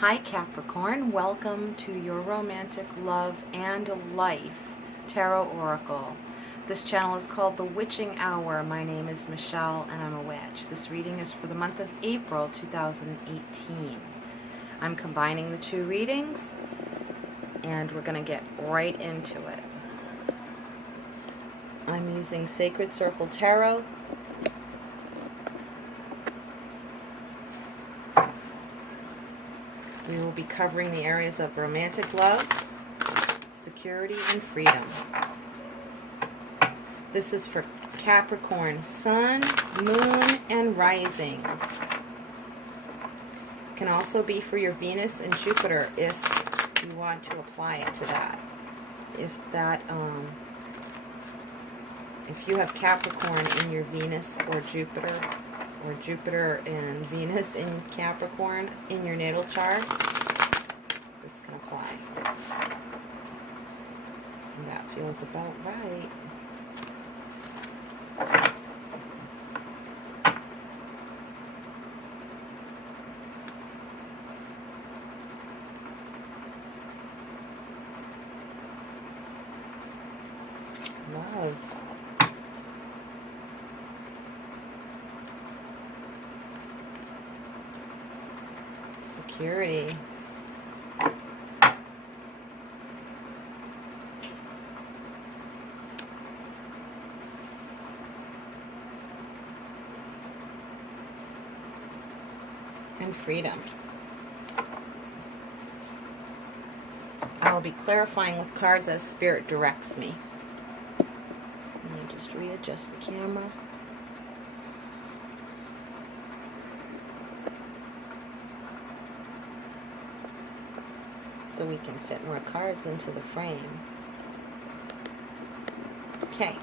Hi Capricorn, welcome to your romantic love and life tarot oracle. This channel is called The Witching Hour. My name is Michelle and I'm a witch. This reading is for the month of April 2018. I'm combining the two readings and we're going to get right into it. I'm using Sacred Circle Tarot. We will be covering the areas of romantic love, security, and freedom. This is for Capricorn, Sun, Moon, and Rising. It can also be for your Venus and Jupiter if you want to apply it to that. If you have Capricorn in your Venus or Jupiter and Venus in Capricorn in your natal chart, this can apply. And that feels about right. Love. Security. And freedom. I will be clarifying with cards as Spirit directs me. Let me just readjust the camera. So we can fit more cards into the frame. Okay.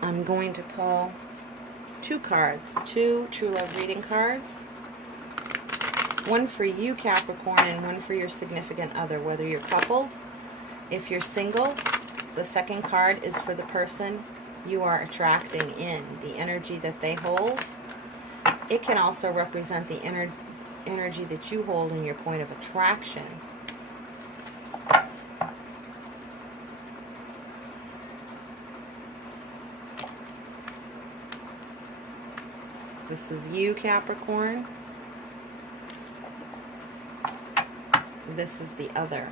I'm going to pull two cards, two True Love reading cards. One for you, Capricorn, and one for your significant other, whether you're coupled. If you're single, the second card is for the person you are attracting in, the energy that they hold. It can also represent the energy that you hold in your point of attraction. This is you, Capricorn. This is the other.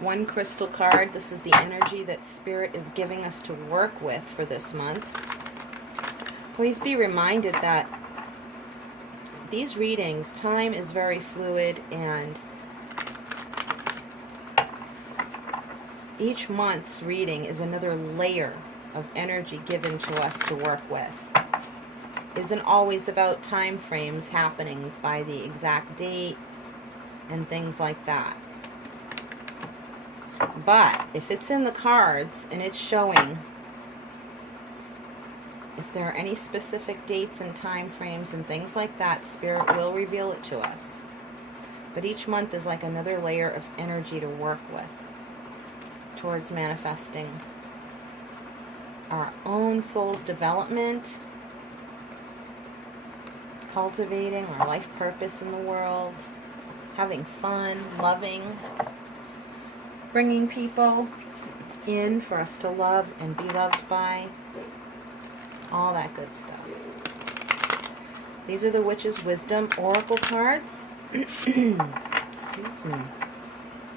One crystal card. This is the energy that Spirit is giving us to work with for this month. Please be reminded that these readings, time is very fluid, and each month's reading is another layer of energy given to us to work with. Isn't always about time frames happening by the exact date and things like that. But if it's in the cards and it's showing if there are any specific dates and time frames and things like that, Spirit will reveal it to us. But each month is like another layer of energy to work with towards manifesting our own soul's development, cultivating our life purpose in the world, having fun, loving, bringing people in for us to love and be loved by, all that good stuff. These are the Witch's Wisdom Oracle cards. Excuse me.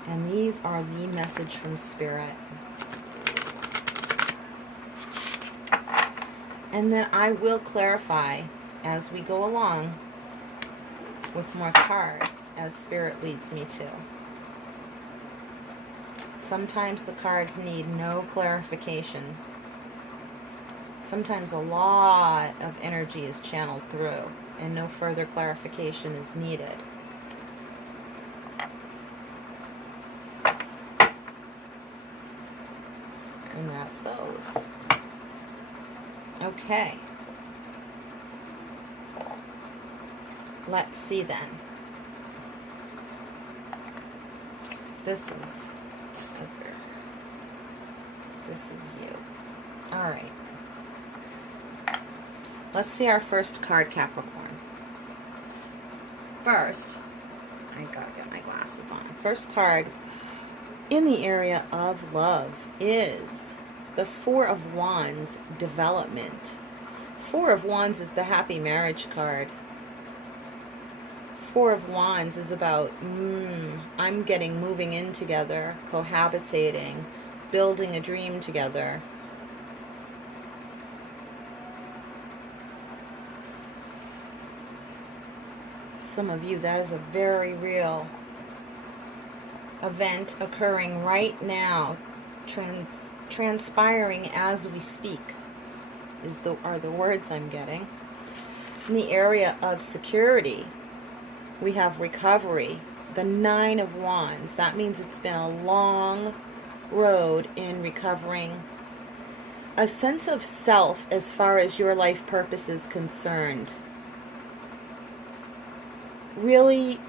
And these are the message from Spirit. And then I will clarify as we go along with more cards as Spirit leads me to. Sometimes the cards need no clarification. Sometimes a lot of energy is channeled through and no further clarification is needed. And that's those. Okay. Let's see then. This is over. This is you. All right. Let's see our first card, Capricorn. First, I gotta get my glasses on. First card in the area of love is the Four of Wands, development. Four of Wands is the happy marriage card. Four of Wands is about, I'm getting moving in together, cohabitating, building a dream together. Some of you, that is a very real event occurring right now, transpiring as we speak, are the words I'm getting. In the area of security, we have recovery, the Nine of Wands. That means it's been a long road in recovering a sense of self as far as your life purpose is concerned. Really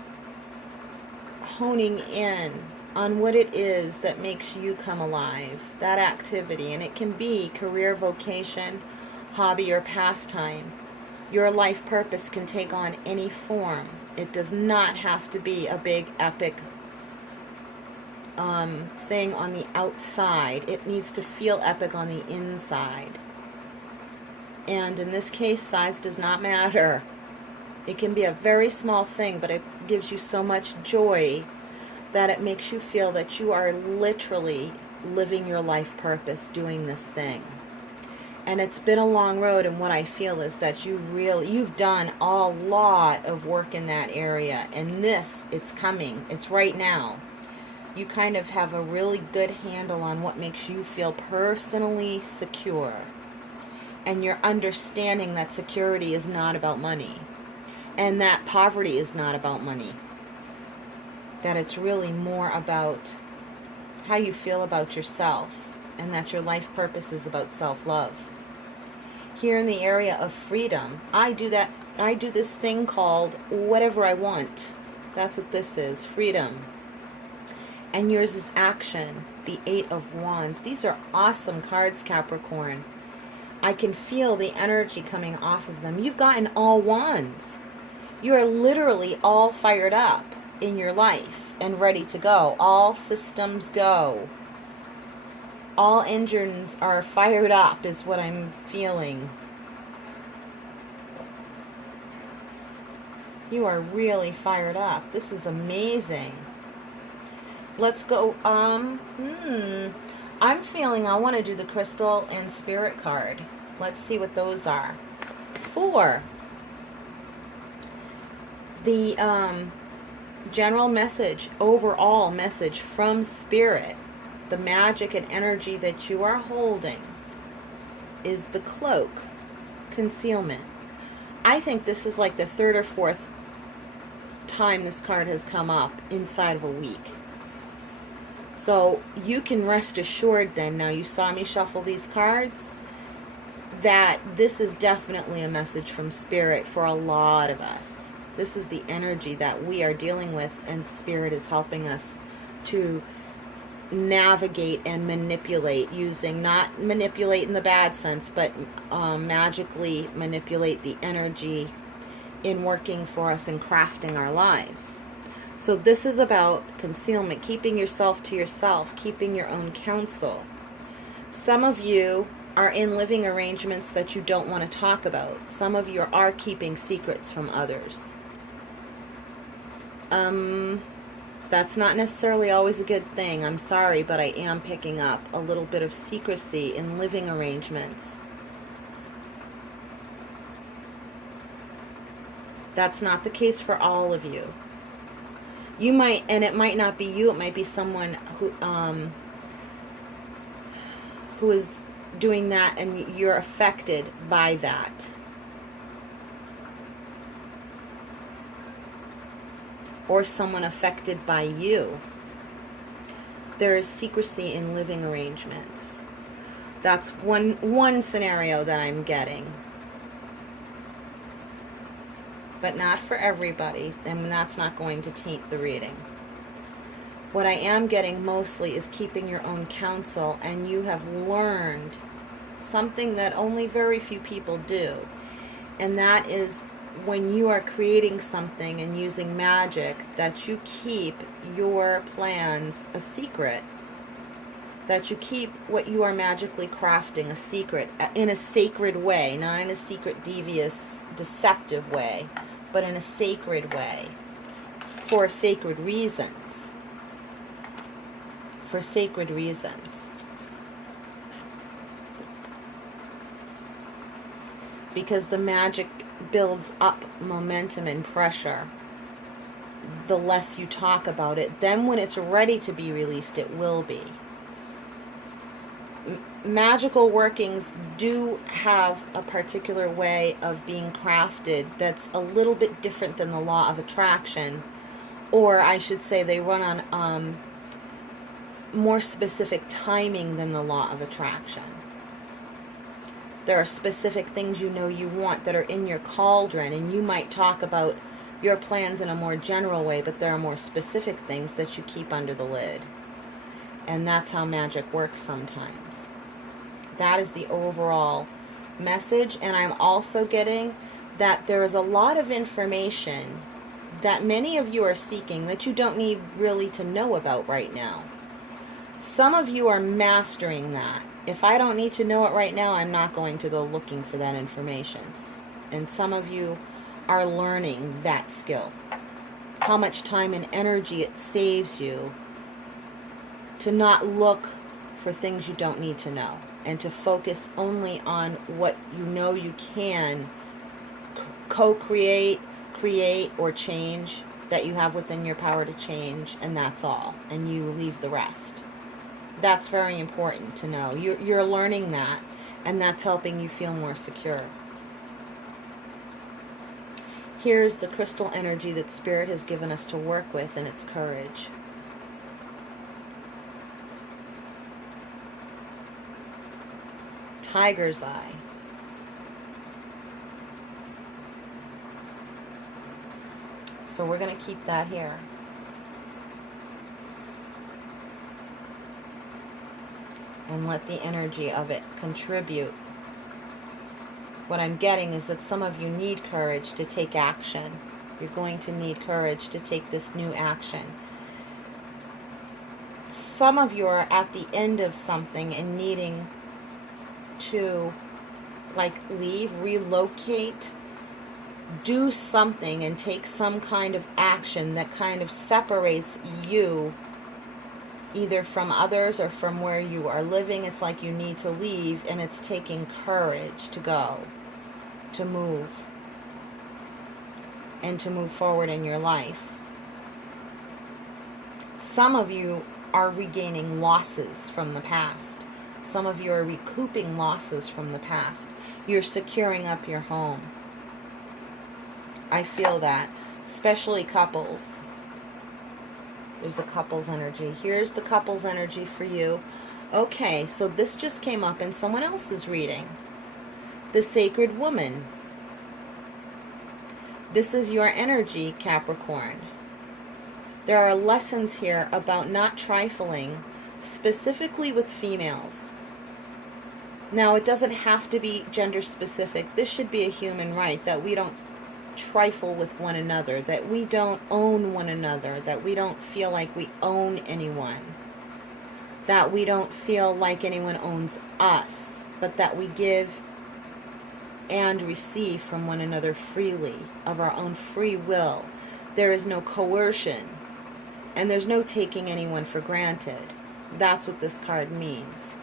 honing in on what it is that makes you come alive, that activity, and it can be career, vocation, hobby, or pastime. Your life purpose can take on any form. It does not have to be a big epic thing on the outside. It needs to feel epic on the inside. And in this case, size does not matter. It can be a very small thing, but it gives you so much joy that it makes you feel that you are literally living your life purpose doing this thing. And it's been a long road, and what I feel is that you've done a lot of work in that area, and it's coming. It's right now. You kind of have a really good handle on what makes you feel personally secure. And you're understanding that security is not about money. And that poverty is not about money. That it's really more about how you feel about yourself, and that your life purpose is about self-love. Here in the area of freedom, I do this thing called whatever I want. That's what this is, freedom. And yours is action, the Eight of Wands. These are awesome cards, Capricorn. I can feel the energy coming off of them. You've gotten all wands. You are literally all fired up in your life and ready to go. All systems go. All engines are fired up is what I'm feeling. You are really fired up. This is amazing. Let's go. I'm feeling I want to do the crystal and spirit card. Let's see what those are. 4. The general message, overall message from spirit, the magic and energy that you are holding is the cloak, concealment. I think this is like the 3rd or 4th time this card has come up inside of a week. So you can rest assured then, now you saw me shuffle these cards, that this is definitely a message from spirit for a lot of us. This is the energy that we are dealing with, and spirit is helping us to navigate and manipulate, using, not manipulate in the bad sense, but magically manipulate the energy in working for us and crafting our lives. So this is about concealment, keeping yourself to yourself, keeping your own counsel. Some of you are in living arrangements that you don't want to talk about. Some of you are keeping secrets from others. That's not necessarily always a good thing. I'm sorry, but I am picking up a little bit of secrecy in living arrangements. That's not the case for all of you. You might, and it might not be you, it might be someone who is doing that, and you're affected by that. Or someone affected by you. There is secrecy in living arrangements. That's one scenario that I'm getting. but not for everybody, and that's not going to taint the reading. What I am getting mostly is keeping your own counsel, and you have learned something that only very few people do, and that is when you are creating something and using magic, that you keep your plans a secret, that you keep what you are magically crafting a secret, in a sacred way, not in a secret, devious, deceptive way, but in a sacred way, for sacred reasons. For sacred reasons. Because the magic builds up momentum and pressure the less you talk about it. Then when it's ready to be released, it will be. Magical workings do have a particular way of being crafted that's a little bit different than the law of attraction, or I should say they run on more specific timing than the law of attraction. There are specific things you know you want that are in your cauldron, and you might talk about your plans in a more general way, but there are more specific things that you keep under the lid. And that's how magic works sometimes. That is the overall message. And I'm also getting that there is a lot of information that many of you are seeking that you don't need really to know about right now. Some of you are mastering that. If I don't need to know it right now, I'm not going to go looking for that information. And some of you are learning that skill. How much time and energy it saves you to not look for things you don't need to know, and to focus only on what you know you can co-create, create, or change, that you have within your power to change, and that's all. And you leave the rest. That's very important to know. You're learning that, and that's helping you feel more secure. Here's the crystal energy that Spirit has given us to work with, and it's courage. Tiger's eye. So we're going to keep that here. And let the energy of it contribute. What I'm getting is that some of you need courage to take action. You're going to need courage to take this new action. Some of you are at the end of something and needing to leave, relocate, do something and take some kind of action that kind of separates you either from others or from where you are living. It's like you need to leave, and it's taking courage to go, to move, and to move forward in your life. Some of you are regaining losses from the past. Some of you are recouping losses from the past. You're securing up your home. I feel that, especially couples. There's a couple's energy. Here's the couple's energy for you. Okay, so this just came up in someone else's reading. The Sacred Woman. This is your energy, Capricorn. There are lessons here about not trifling, specifically with females. Now, it doesn't have to be gender specific. This should be a human right, that we don't trifle with one another, that we don't own one another, that we don't feel like we own anyone, that we don't feel like anyone owns us, but that we give and receive from one another freely, of our own free will. There is no coercion, and there's no taking anyone for granted. That's what this card means.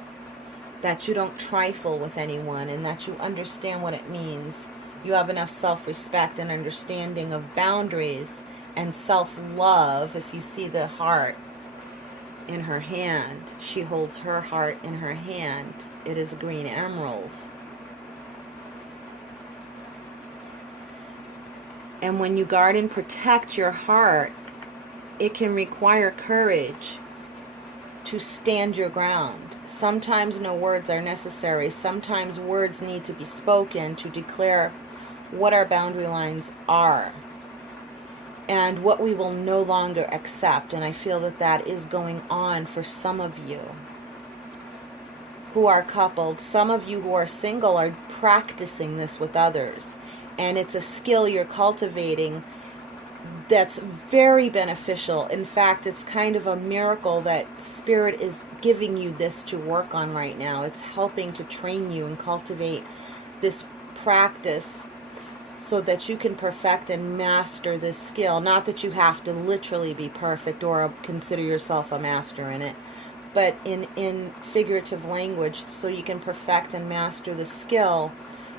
That you don't trifle with anyone, and that you understand what it means. You have enough self-respect and understanding of boundaries and self-love. If you see the heart in her hand, she holds her heart in her hand. It is a green emerald. And when you guard and protect your heart, it can require courage to stand your ground. Sometimes no words are necessary. Sometimes words need to be spoken to declare what our boundary lines are and what we will no longer accept. And I feel that that is going on for some of you who are coupled. Some of you who are single are practicing this with others. And it's a skill you're cultivating that's very beneficial. In fact, it's kind of a miracle that Spirit is giving you this to work on right now. It's helping to train you and cultivate this practice so that you can perfect and master this skill. Not that you have to literally be perfect or consider yourself a master in it, but in figurative language, so you can perfect and master the skill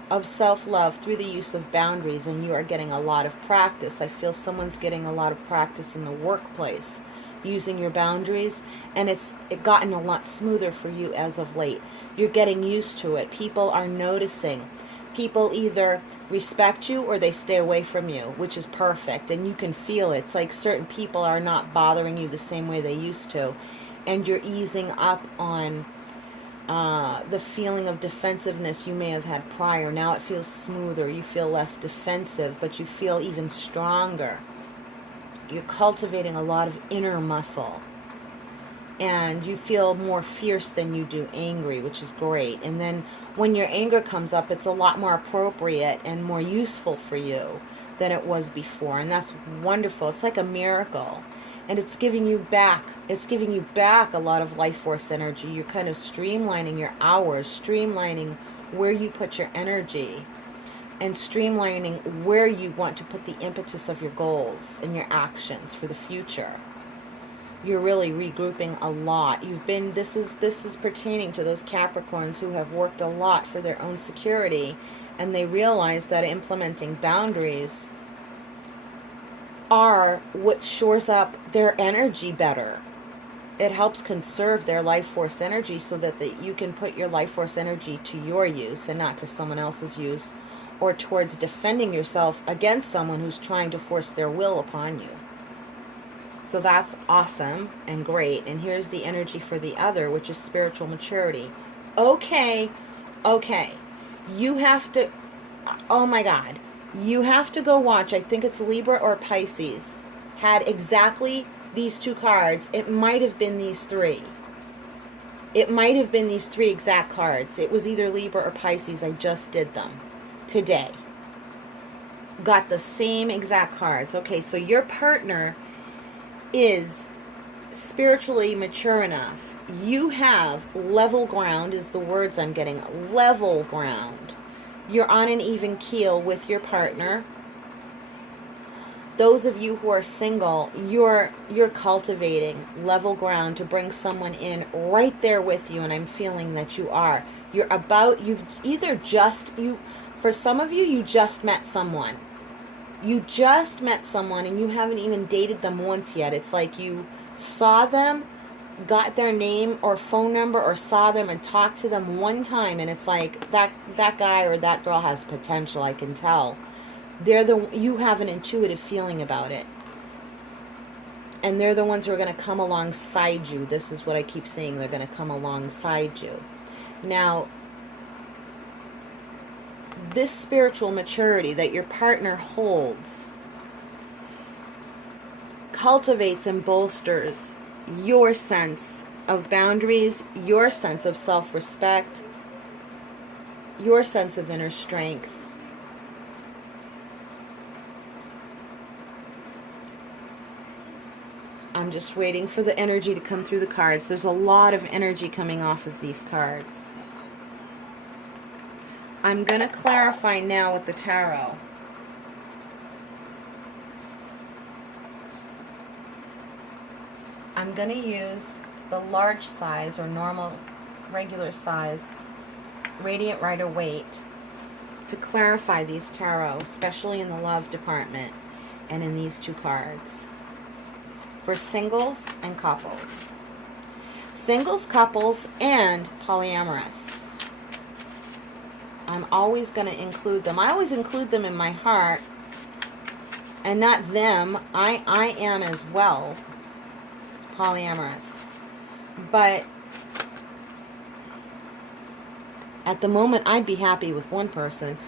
of self-love through the use of boundaries. And you are getting a lot of practice. I feel someone's getting a lot of practice in the workplace using your boundaries, and it's gotten a lot smoother for you as of late. You're getting used to it. People are noticing. People either respect you or they stay away from you, which is perfect, and you can feel it. It's like certain people are not bothering you the same way they used to, and you're easing up on the feeling of defensiveness you may have had prior. Now it feels smoother. You feel less defensive, but you feel even stronger. You're cultivating a lot of inner muscle. And you feel more fierce than you do angry, which is great. And then when your anger comes up, it's a lot more appropriate and more useful for you than it was before. And that's wonderful. It's like a miracle. And it's giving you back. It's giving you back a lot of life force energy. You're kind of streamlining your hours, streamlining where you put your energy, and streamlining where you want to put the impetus of your goals and your actions for the future. You're really regrouping a lot. This is pertaining to those Capricorns who have worked a lot for their own security, and they realize that implementing boundaries are what shores up their energy better. It helps conserve their life force energy so that you can put your life force energy to your use and not to someone else's use, or towards defending yourself against someone who's trying to force their will upon you. So that's awesome and great. And here's the energy for the other, which is spiritual maturity. Okay. You have to, oh my God. You have to go watch, I think it's Libra or Pisces, had exactly these two cards. It might have been these three. It might have been these three exact cards. It was either Libra or Pisces. I just did them today. Got the same exact cards. Okay, so your partner is spiritually mature enough. You have level ground is the words I'm getting. Level ground. You're on an even keel with your partner. Those of you who are single, you're cultivating level ground to bring someone in right there with you, and I'm feeling that you are. For some of you, you just met someone. You just met someone and you haven't even dated them once yet. It's like you saw them, got their name or phone number, or saw them and talked to them one time, and it's like that guy or that girl has potential, I can tell. You have an intuitive feeling about it. And they're the ones who are going to come alongside you. This is what I keep saying. They're going to come alongside you. Now, this spiritual maturity that your partner holds cultivates and bolsters your sense of boundaries, your sense of self-respect, your sense of inner strength. I'm just waiting for the energy to come through the cards. There's a lot of energy coming off of these cards. I'm going to clarify now with the tarot. I'm going to use the large size or normal, regular size Radiant Rider-Waite to clarify these tarot, especially in the love department and in these two cards. For singles and couples. Singles, couples, and polyamorous. I'm always going to include them. I always include them in my heart, and not them. I am as well polyamorous. But at the moment, I'd be happy with one person.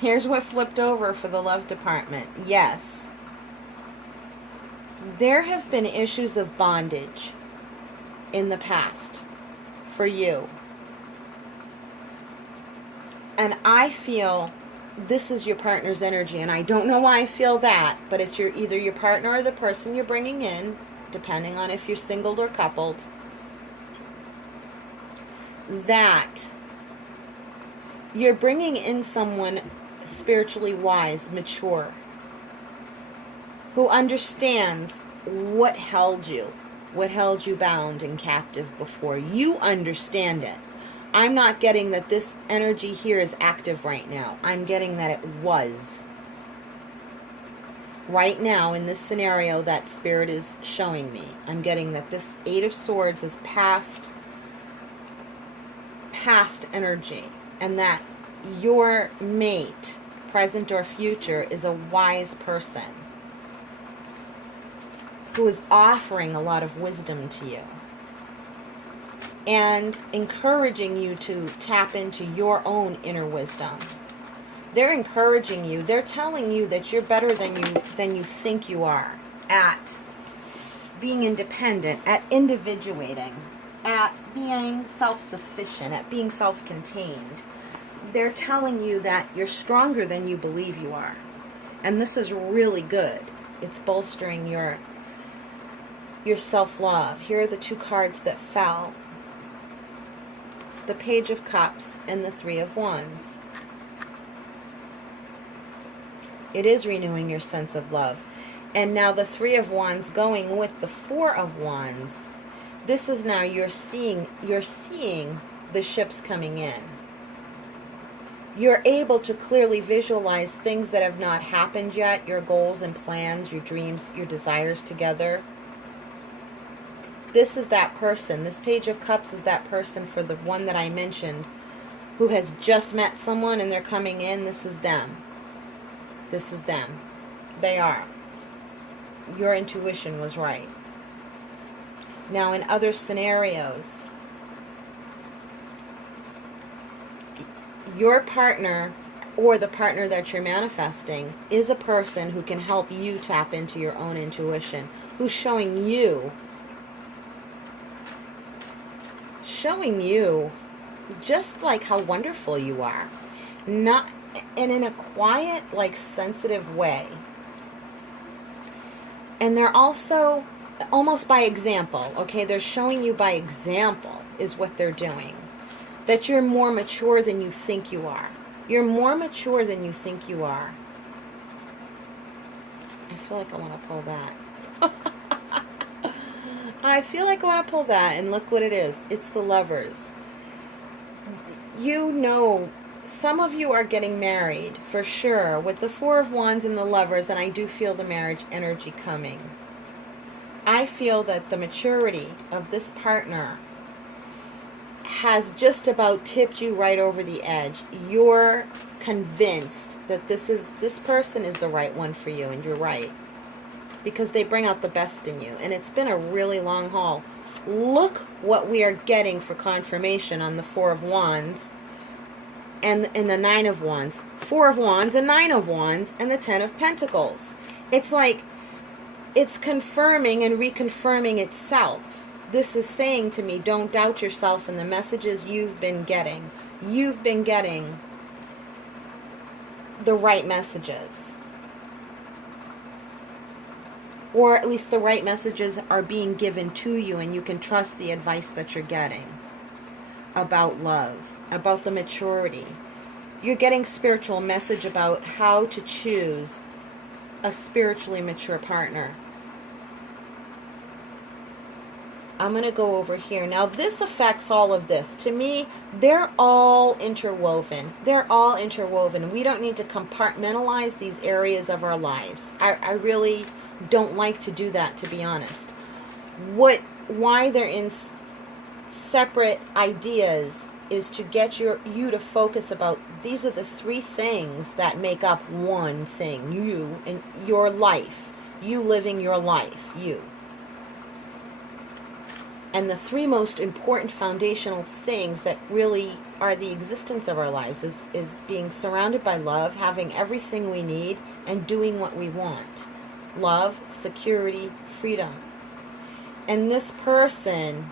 Here's what flipped over for the love department. Yes. There have been issues of bondage in the past for you. And I feel this is your partner's energy, and I don't know why I feel that, but it's either your partner or the person you're bringing in, depending on if you're single or coupled, that you're bringing in someone spiritually wise, mature, who understands what held you bound and captive before. You understand it. I'm not getting that this energy here is active right now. I'm getting that it was. Right now, in this scenario that Spirit is showing me, I'm getting that this Eight of Swords is past energy, and that your mate, present or future, is a wise person who is offering a lot of wisdom to you and encouraging you to tap into your own inner wisdom. They're encouraging you. They're telling you that you're better than you think you are at being independent, at individuating, at being self-sufficient, at being self-contained. They're telling you that you're stronger than you believe you are. And this is really good. It's bolstering your self-love. Here are the two cards that fell. The Page of Cups and the Three of Wands. It is renewing your sense of love. And now the Three of Wands going with the Four of Wands. This is now you're seeing the ships coming in. You're able to clearly visualize things that have not happened yet, your goals and plans, your dreams, your desires together. This is that person. This Page of Cups is that person for the one that I mentioned who has just met someone and they're coming in. This is them. This is them. They are. Your intuition was right. Now, in other scenarios, your partner or the partner that you're manifesting is a person who can help you tap into your own intuition, who's showing you just like how wonderful you are, not and in a quiet, like sensitive way. And they're also almost by example, okay? They're showing you by example is what they're doing. That you're more mature than you think you are. You're more mature than you think you are. I feel like I want to pull that. I feel like I want to pull that, and look what it is. It's the Lovers. You know, some of you are getting married, for sure, with the Four of Wands and the Lovers, and I do feel the marriage energy coming. I feel that the maturity of this partner has just about tipped you right over the edge. You're convinced that this person is the right one for you, and you're right. Because they bring out the best in you. And it's been a really long haul. Look what we are getting for confirmation on the Four of Wands and the Nine of Wands. Four of Wands and Nine of Wands and the Ten of Pentacles. It's like it's confirming and reconfirming itself. This is saying to me, don't doubt yourself and the messages you've been getting. You've been getting the right messages. Or at least the right messages are being given to you, and you can trust the advice that you're getting about love, about the maturity. You're getting spiritual message about how to choose a spiritually mature partner. I'm going to go over here. Now, this affects all of this. To me, they're all interwoven. They're all interwoven. We don't need to compartmentalize these areas of our lives. I really don't like to do that, to be honest. Why they're in separate ideas is to get you to focus about these are the three things that make up one thing. You and your life. You living your life. You. And the three most important foundational things that really are the existence of our lives is being surrounded by love, having everything we need, and doing what we want. Love, security, freedom. And this person,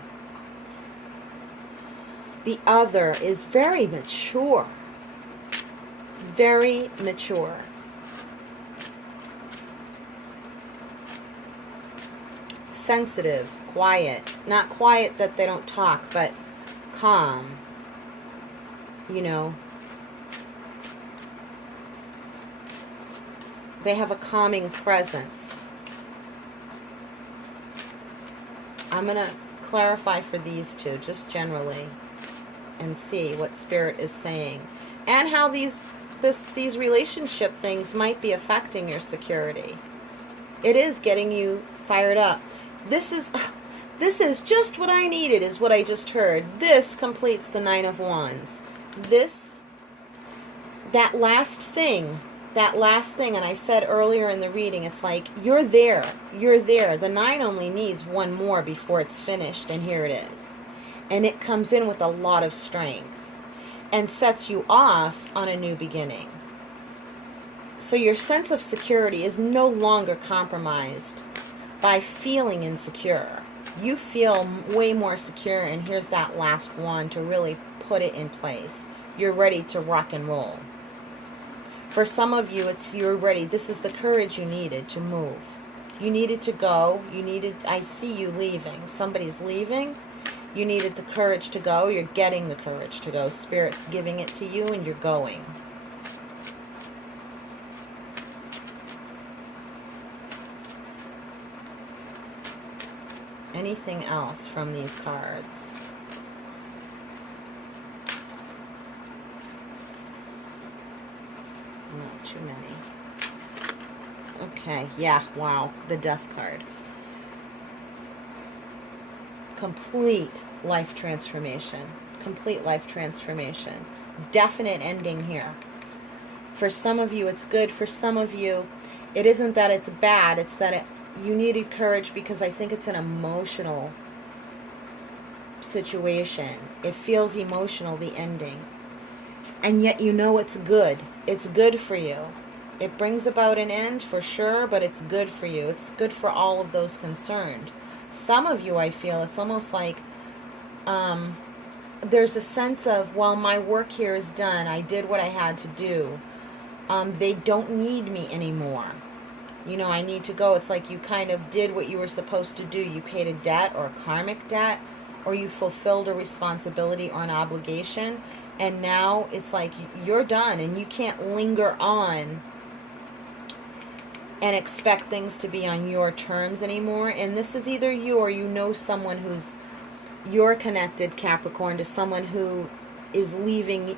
the other, is very mature. Very mature. Sensitive, quiet. Not quiet that they don't talk, but calm. You know. They have a calming presence. I'm going to clarify for these two, just generally, and see what Spirit is saying. And how these relationship things might be affecting your security. It is getting you fired up. This is just what I needed, is what I just heard. This completes the Nine of Wands. That last thing, and I said earlier in the reading, it's like, you're there. The 9 only needs one more before it's finished, and here it is. And it comes in with a lot of strength and sets you off on a new beginning. So your sense of security is no longer compromised by feeling insecure. You feel way more secure, and here's that last one to really put it in place. You're ready to rock and roll. For some of you, you're ready. This is the courage you needed to move. You needed to go. I see you leaving. Somebody's leaving. You needed the courage to go. You're getting the courage to go. Spirit's giving it to you, and you're going. Anything else from these cards? Not too many. Okay, yeah, wow. The Death card. Complete life transformation. Complete life transformation. Definite ending here. For some of you, it's good. For some of you, it isn't that it's bad. It's that you needed courage because I think it's an emotional situation. It feels emotional, the ending. And yet you know it's good. It's good for you. It brings about an end for sure, but it's good for you. It's good for all of those concerned. Some of you, I feel, it's almost like there's a sense of, well, my work here is done. I did what I had to do. They don't need me anymore. You know, I need to go. It's like you kind of did what you were supposed to do. You paid a debt or a karmic debt, or you fulfilled a responsibility or an obligation. And now it's like you're done, and you can't linger on and expect things to be on your terms anymore. And this is either you or you know someone you're connected, Capricorn, to someone who is leaving,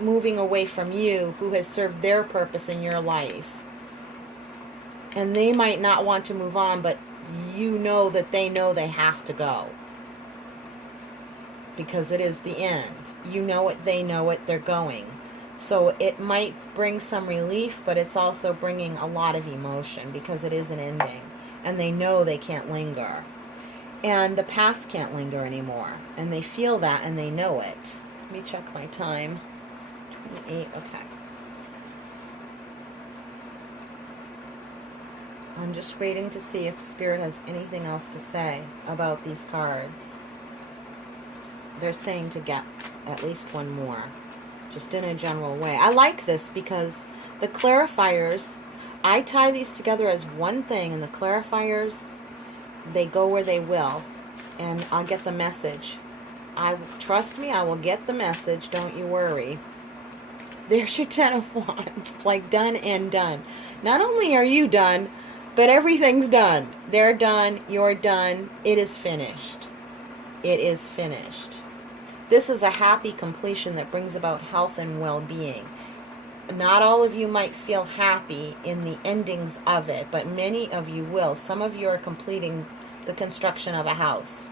moving away from you, who has served their purpose in your life. And they might not want to move on, but you know that they know they have to go. Because it is the end. You know it, they know it, they're going. So it might bring some relief, but it's also bringing a lot of emotion because it is an ending. And they know they can't linger. And the past can't linger anymore. And they feel that and they know it. Let me check my time. 28, okay. I'm just waiting to see if Spirit has anything else to say about these cards. They're saying to get at least one more, just in a general way. I like this because the clarifiers, I tie these together as one thing, and the clarifiers, they go where they will, and I'll get the message. Trust me, I will get the message, don't you worry. There's your 10 of Wands, like done and done. Not only are you done, but everything's done. They're done. You're done. It is finished. It is finished. This is a happy completion that brings about health and well-being. Not all of you might feel happy in the endings of it, but many of you will. Some of you are completing the construction of a house,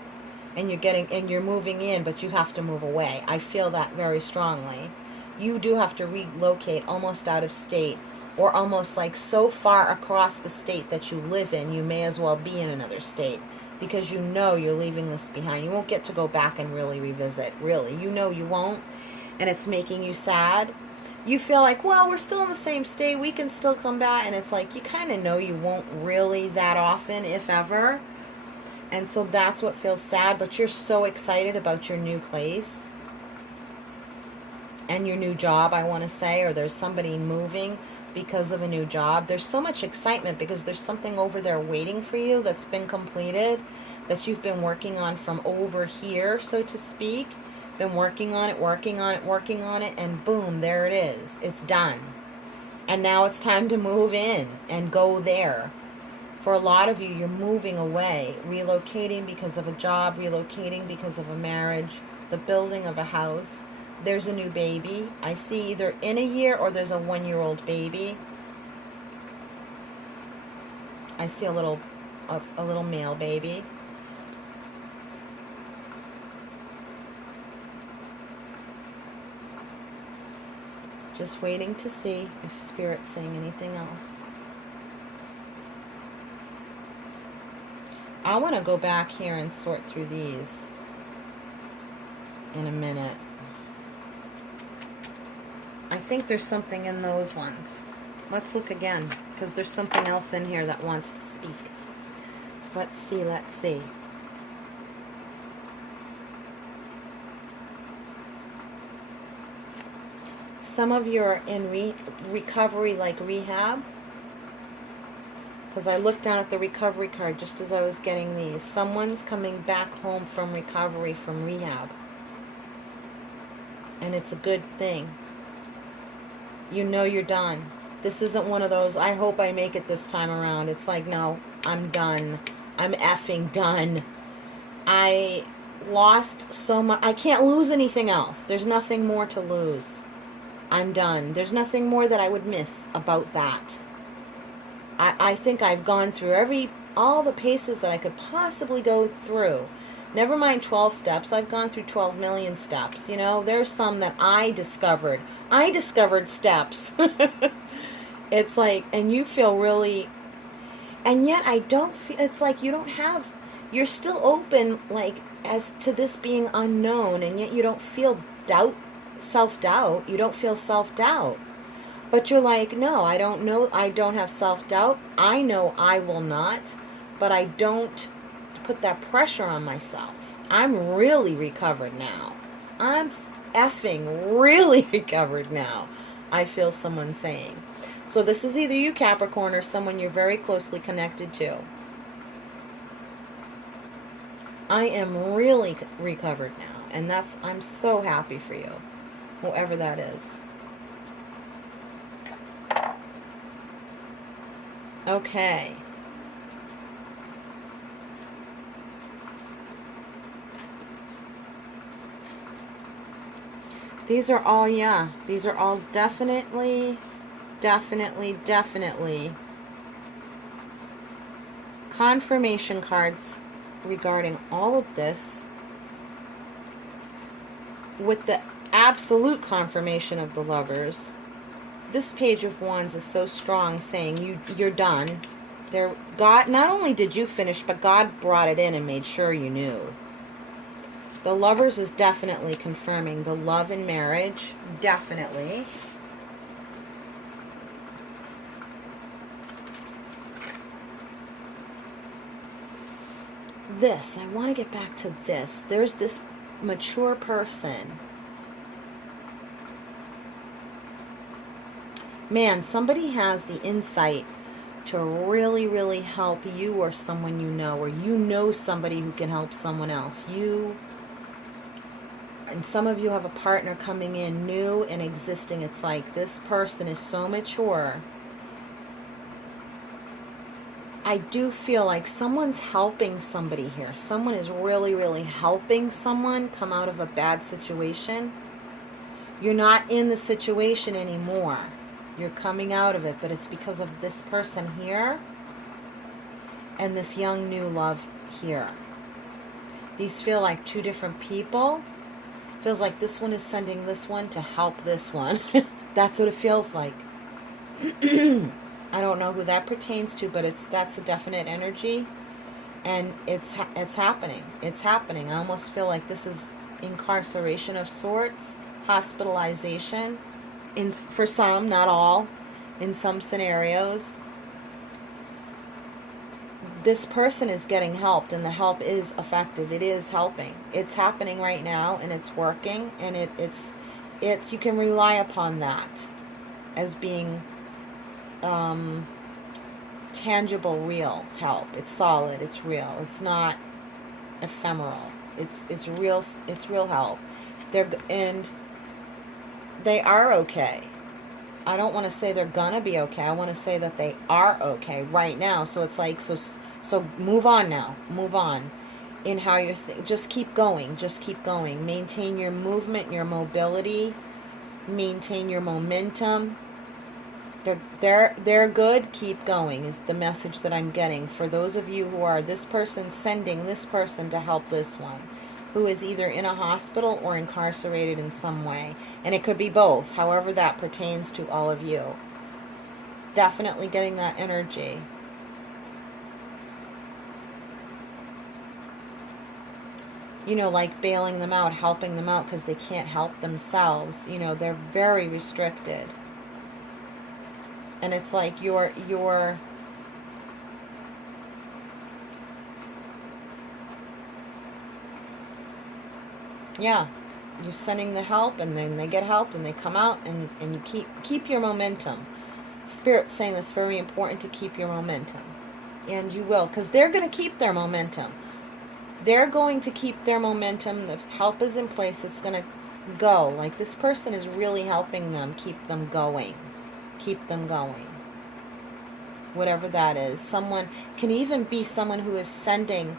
and you're moving in, but you have to move away. I feel that very strongly. You do have to relocate almost out of state, or almost like so far across the state that you live in, you may as well be in another state. because you know you're leaving this behind. You won't get to go back and really revisit, really. You know you won't, and it's making you sad. You feel like, well, we're still in the same state. We can still come back. And it's like, you kind of know you won't really that often, if ever. And so that's what feels sad. But you're so excited about your new place and your new job, I want to say. Or there's somebody moving because of a new job. There's so much excitement because there's something over there waiting for you that's been completed, that you've been working on from over here, so to speak. Been working on it, working on it, working on it, and boom, there it is. It's done. And now it's time to move in and go there. For a lot of you, you're moving away, relocating because of a job, relocating because of a marriage, the building of a house. There's a new baby. I see either in a year or there's a 1-year-old baby. I see a little male baby. Just waiting to see if Spirit's saying anything else. I want to go back here and sort through these in a minute. I think there's something in those ones. Let's look again, because there's something else in here that wants to speak. Let's see, let's see. Some of you are in recovery, like rehab. Because I looked down at the recovery card just as I was getting these. Someone's coming back home from recovery, from rehab. And it's a good thing. You know you're done. This isn't one of those, I hope I make it this time around. It's like, no, I'm done. I'm effing done. I lost so much. I can't lose anything else. There's nothing more to lose. I'm done. There's nothing more that I would miss about that. I think I've gone through all the paces that I could possibly go through. Never mind 12 steps. I've gone through 12 million steps. You know, there's some that I discovered. I discovered steps. It's like, and you feel really, and yet I don't feel, it's like you don't have, you're still open, like, as to this being unknown, and yet you don't feel self-doubt. You don't feel self-doubt. But you're like, no, I don't know, I don't have self-doubt. I know I will not, but I don't put that pressure on myself. I'm really recovered now. I'm effing really recovered now, I feel someone saying. So this is either you, Capricorn, or someone you're very closely connected to. I am really recovered now, and I'm so happy for you, whoever that is. Okay. These are all, yeah, these are all definitely confirmation cards regarding all of this, with the absolute confirmation of the Lovers. This Page of Wands is so strong, saying you're done. God, not only did you finish, but God brought it in and made sure you knew. The Lovers is definitely confirming the love and marriage, definitely. This, I want to get back to this. There's this mature person. Man, somebody has the insight to really, really help you or someone you know, or you know somebody who can help someone else. And some of you have a partner coming in new and existing. It's like this person is so mature. I do feel like someone's helping somebody here. Someone is really, really helping someone come out of a bad situation. You're not in the situation anymore. You're coming out of it, but it's because of this person here and this young new love here. These feel like two different people. Feels like this one is sending this one to help this one. That's what it feels like. I don't know who that pertains to, but that's a definite energy. And it's happening. It's happening. I almost feel like this is incarceration of sorts, hospitalization, for some, not all, in some scenarios. This person is getting helped, and the help is effective. It is helping. It's happening right now, and it's working, and it's you can rely upon that as being tangible, real help. It's solid. It's real. It's not ephemeral. It's real. It's real help. And they are okay. I don't want to say they're gonna be okay. I want to say that they are okay right now. So it's like, so move on now. Move on in how you're just keep going. Just keep going. Maintain your movement, your mobility. Maintain your momentum. They're good. Keep going is the message that I'm getting for those of you who are this person sending this person to help this one, who is either in a hospital or incarcerated in some way. And it could be both, however that pertains to all of you. Definitely getting that energy. You know, like bailing them out, helping them out because they can't help themselves. You know, they're very restricted. And it's like you're yeah, you're sending the help, and then they get helped, and they come out, and you keep your momentum. Spirit's saying that's very important to keep your momentum. And you will, because they're going to keep their momentum. They're going to keep their momentum. The help is in place. It's going to go. Like, this person is really helping them keep them going. Keep them going. Whatever that is. Someone, can even be someone who is sending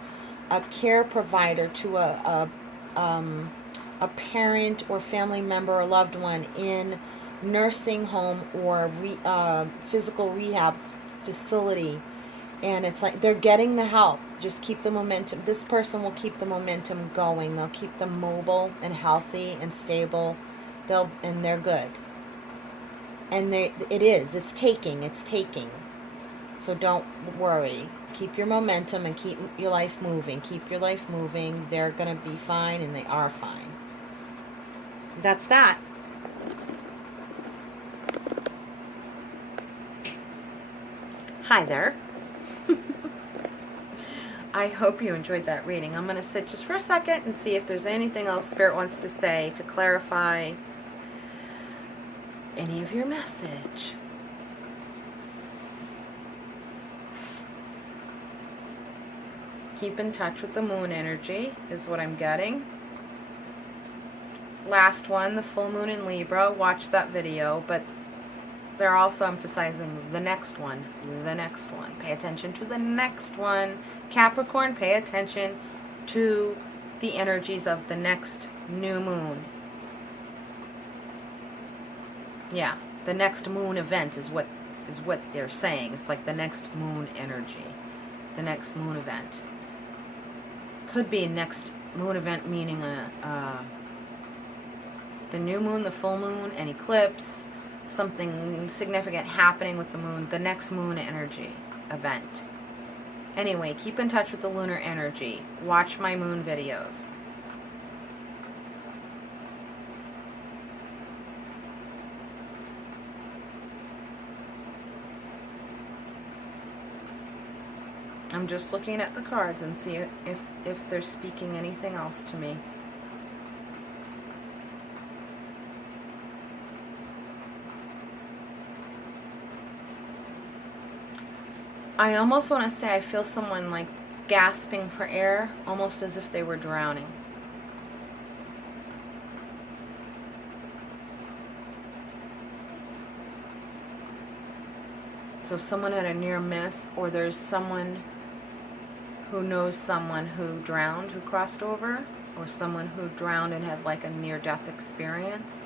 a care provider to a parent or family member or loved one in nursing home or physical rehab facility. And it's like they're getting the help. Just keep the momentum. This person will keep the momentum going. They'll keep them mobile and healthy and stable. And they're good. And it's taking. So don't worry. Keep your momentum and keep your life moving. Keep your life moving. They're going to be fine, and they are fine. That's that. Hi there. I hope you enjoyed that reading. I'm going to sit just for a second and see if there's anything else Spirit wants to say to clarify any of your message. Keep in touch with the moon energy is what I'm getting. Last one, the full moon in Libra. Watch that video, but they're also emphasizing the next one. The next one. Pay attention to the next one. Capricorn, pay attention to the energies of the next new moon. Yeah, the next moon event is what they're saying. It's like the next moon energy. The next moon event. Could be next moon event meaning the new moon, the full moon, an eclipse, something significant happening with the moon, the next moon energy event. Anyway, keep in touch with the lunar energy. Watch my moon videos. I'm just looking at the cards and see if they're speaking anything else to me. I almost want to say I feel someone like gasping for air, almost as if they were drowning. So someone had a near miss, or there's someone who knows someone who drowned, who crossed over, or someone who drowned and had like a near-death experience.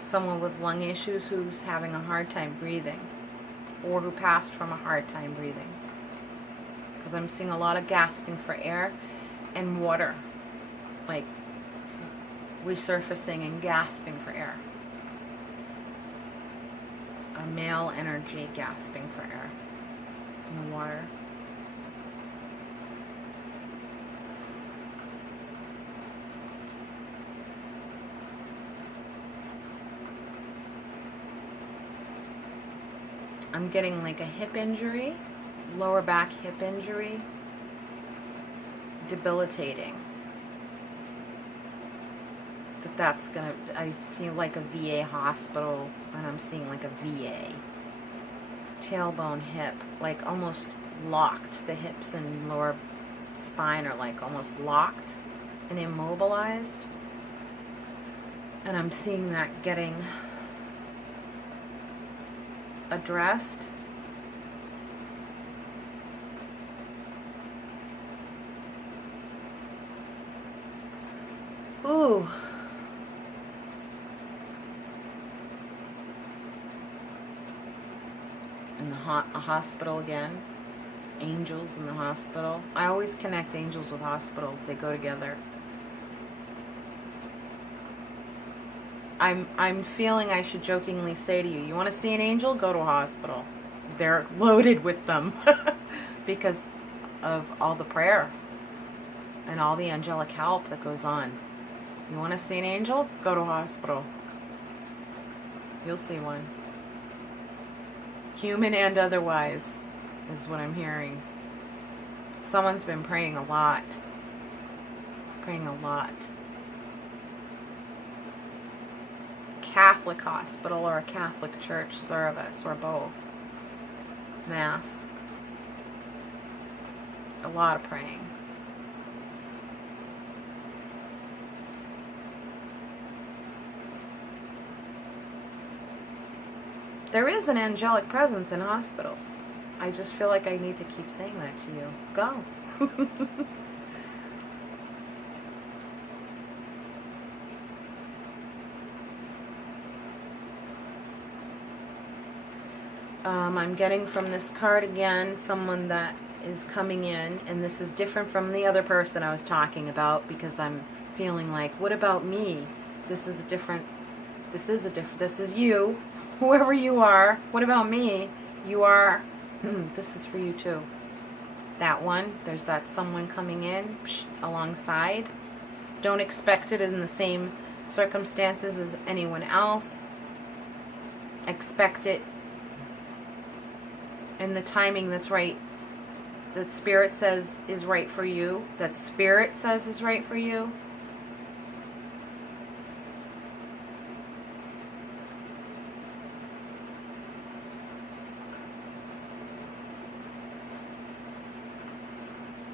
Someone with lung issues who's having a hard time breathing, or who passed from a hard time breathing. Because I'm seeing a lot of gasping for air and water, like resurfacing and gasping for air. A male energy gasping for air. in the water. I'm getting like a hip injury, lower back hip injury, debilitating. But that's gonna, I see like a VA hospital, and I'm seeing like a VA. Tailbone hip, like almost locked. The hips and lower spine are like almost locked and immobilized. And I'm seeing that getting addressed. Ooh. In the hospital again. Angels in the hospital. I always connect angels with hospitals. They go together. I'm feeling I should jokingly say to you, you want to see an angel? Go to a hospital. They're loaded with them because of all the prayer and all the angelic help that goes on. You want to see an angel? Go to a hospital. You'll see one. Human and otherwise is what I'm hearing. Someone's been praying a lot. Praying a lot. Catholic hospital or a Catholic church service or both. Mass. A lot of praying. There is an angelic presence in hospitals. I just feel like I need to keep saying that to you. Go. I'm getting from this card again someone that is coming in, and this is different from the other person I was talking about because I'm feeling like, what about me? This is you, whoever you are. What about me? You are, this is for you too. That one, there's that someone coming in alongside. Don't expect it in the same circumstances as anyone else. Expect it in the timing that's right, that Spirit says is right for you, that Spirit says is right for you.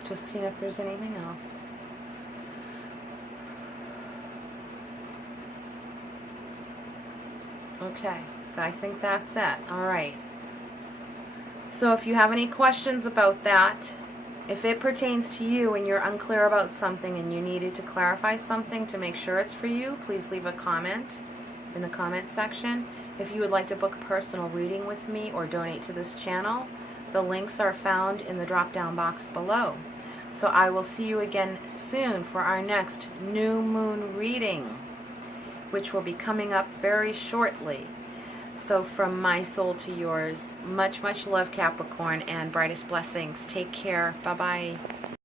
Just seeing if there's anything else. Okay, I think that's it. All right. So if you have any questions about that, if it pertains to you and you're unclear about something and you needed to clarify something to make sure it's for you, please leave a comment in the comment section. If you would like to book a personal reading with me or donate to this channel, the links are found in the drop-down box below. So I will see you again soon for our next new moon reading, which will be coming up very shortly. So from my soul to yours, much, much love, Capricorn, and brightest blessings. Take care. Bye-bye.